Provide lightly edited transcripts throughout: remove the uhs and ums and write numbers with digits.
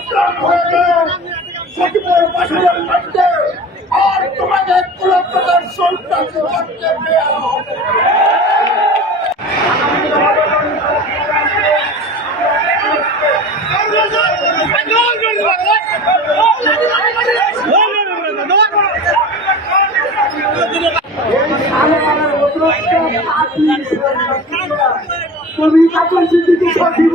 অজ্ঞান হয়ে গেল সচিবের বাসনের মধ্যে আর তোমাদের কোন প্রকার সন্ত্রাসী করতে দেওয়া হবে তুমি কাকুর সিদ্দিকি সচিব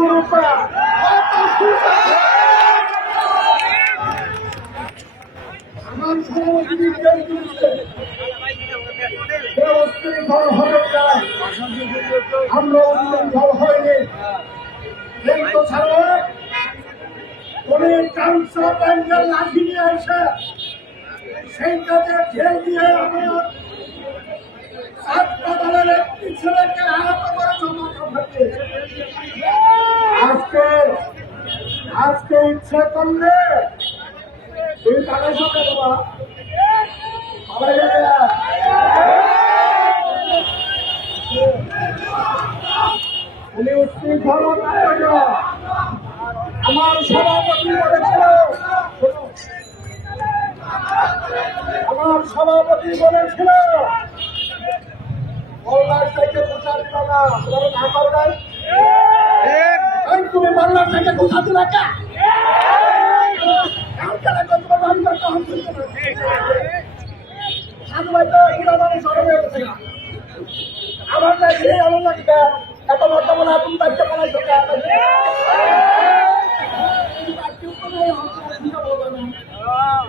আমার সভাপতি আমরা ফল হয়নি কিন্তু ছাড়া উনি কাউন্সিল ব্যাংকের লাঠি নিয়ে এসে সেইটাকে ঢেল দিয়ে আমার হাসপাতালের একটি ছেলেকে আহত করে আজকে ইচ্ছে করলে তুই তাদের সঙ্গে উনি উশৃঙ্খল আমার সভাপতি বলেছিল মোল্লার থেকে প্রচার দিল না না করবেন তুমি মোল্লার থেকে কোথা দিল আমার এত বর্তমানে তুমি দায়িত্ব পালাই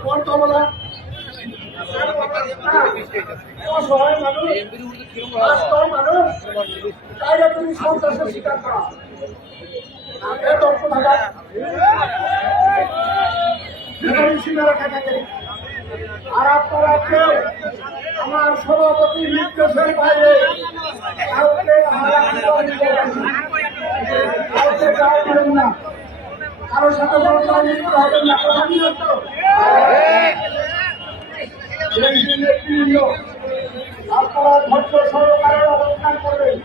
বর্তমানে তুমি সন্ত্রাসের শিকার করা আর আপনারা কেউ আমার সভাপতির নির্দেশের বাইরে কাউকে যাবেন না কারোর সাথে হবেন না আপনারা ধৈর্য সহকারে অবস্থান করবেন